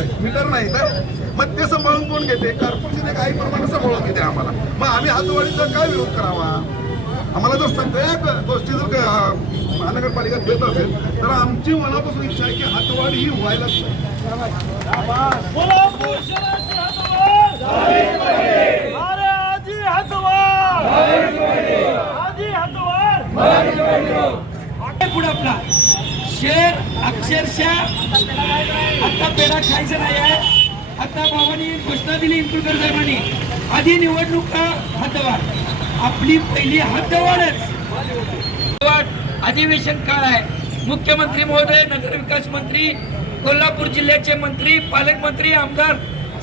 नाही तर मग ते सांभाळून कोण घेते? कॉर्पोरेशन काही प्रमाणात सांभाळून घेते आम्हाला. मग आम्ही हातवाडीचा काय विरोध करावा? आम्हाला जर सगळ्या गोष्टी जर का महानगरपालिका देत असेल तर आमची मनापासून इच्छा आहे की हातवाडी ही व्हायलाच पुढे आपला. शेर अक्षरशः आता पेढा खायचं नाही आहे. आता बाबांनी घोषणा दिली इंदुरकर साहेबांनी. आधी निवडणूक हद्दवाढ? आपली पहिली हद्दवाढच. अधिवेशन काळ आहे. मुख्यमंत्री महोदय नगरविकास मंत्री कोल्हापूर जिल्ह्याचे मंत्री पालकमंत्री आमदार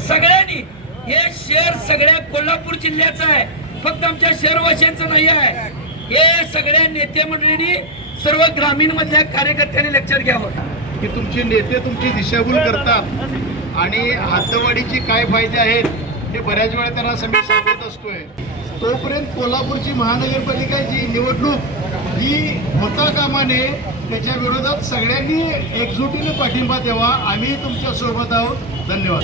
सगळ्यांनी हे शहर सगळ्या कोल्हापूर जिल्ह्याचं आहे. फक्त आमच्या शहरवाशांचं नाही आहे. हे सगळ्या नेते मंडळींनी सर्व ग्रामीण मधल्या कार्यकर्त्यांनी लेक्चर घ्यावं. की तुमचे नेते तुमची दिशाभूल करतात. आणि हातवाडीची काय फायदे आहेत हे बऱ्याच वेळा त्यांना समी सांगत असतोय. तोपर्यंत कोल्हापूरची महानगरपालिकाची निवडणूक ही होता कामाने त्याच्या विरोधात सगळ्यांनी एकजुटीने पाठिंबा द्यावा. आम्ही तुमच्यासोबत आहोत. धन्यवाद.